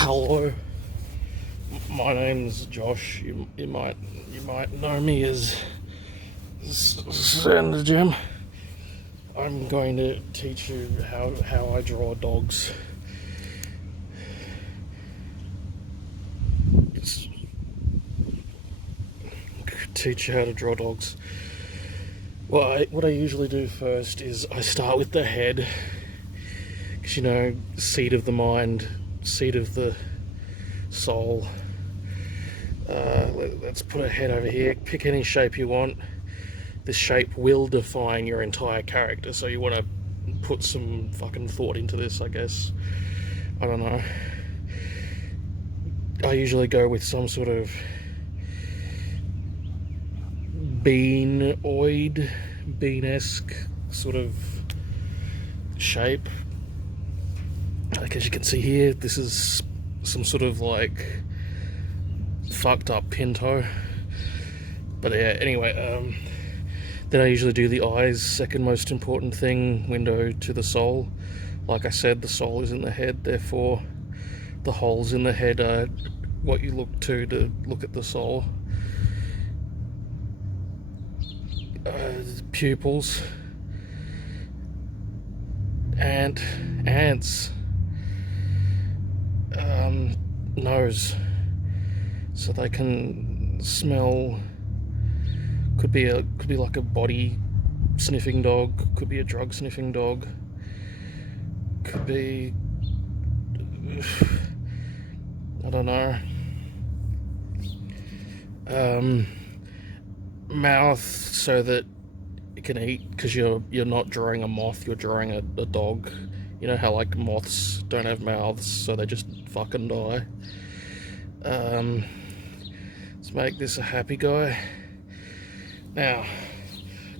Hello, my name's Josh. You might know me as Sand Jim. I'm going to teach you how I draw dogs. Teach you how to draw dogs. Well, what I usually do first is I start with the head, because seat of the mind, seat of the soul. Let's put a head over here. Pick any shape you want. This shape will define your entire character, so you want to put some fucking thought into this, I guess. I don't know. I usually go with some sort of bean-esque sort of shape. Like, as you can see here, this is some sort of like fucked up pinto. But yeah, anyway, then I usually do the eyes, second most important thing, window to the soul. Like I said, the soul is in the head, therefore the holes in the head are what you look to look at the soul. Pupils, ants, nose, so they can smell. Could be like a body sniffing dog, could be a drug sniffing dog, could be, I don't know. Mouth, so that it can eat, because you're not drawing a moth, you're drawing a dog. You know how like moths don't have mouths, so they just fucking die. Let's make this a happy guy. Now,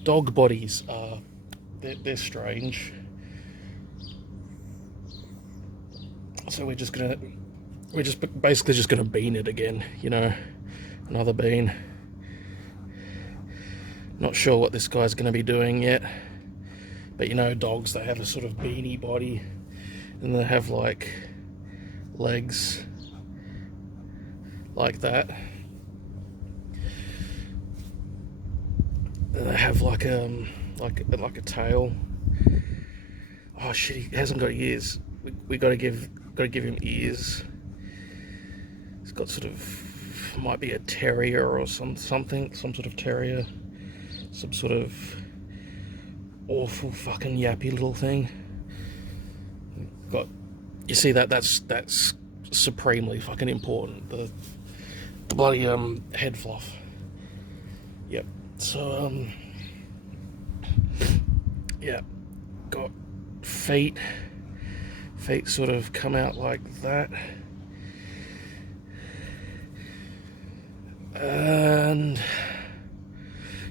dog bodies are they're strange. So we're basically just gonna bean it again, another bean. Not sure what this guy's gonna be doing yet. But dogs, they have a sort of beanie body, and they have like legs like that. And they have like a tail. Oh shit, he hasn't got ears. We gotta give him ears. He's got sort of, might be a terrier or some sort of terrier, some sort of awful fucking yappy little thing. You see that's supremely fucking important. The bloody head fluff. Yep. So yeah, got feet sort of come out like that, and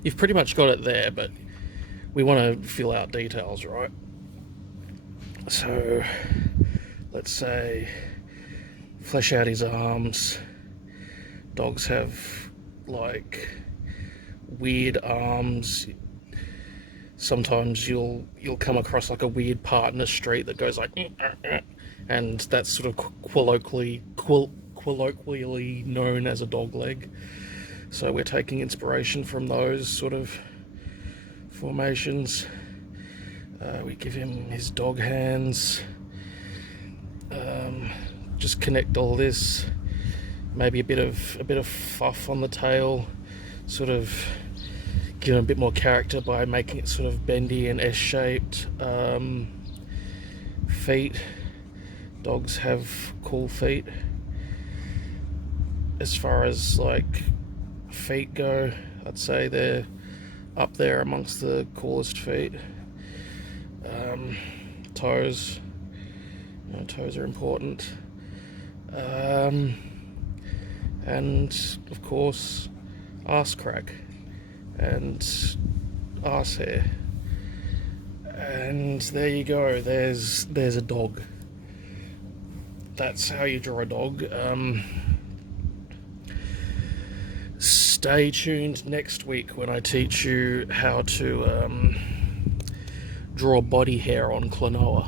you've pretty much got it there, but we want to fill out details, right? So let's say flesh out his arms. Dogs have like weird arms. Sometimes you'll come across like a weird part in the street that goes like, and that's sort of colloquially known as a dog leg. So we're taking inspiration from those sort of formations. We give him his dog hands. Just connect all this. Maybe a bit of fluff on the tail. Sort of give him a bit more character by making it sort of bendy and S-shaped. Feet. Dogs have cool feet. As far as like feet go, I'd say they're up there amongst the coolest feet. Toes. Toes are important. And of course, arse crack and arse hair. And there you go. There's a dog. That's how you draw a dog. Stay tuned next week when I teach you how to draw body hair on Klonoa.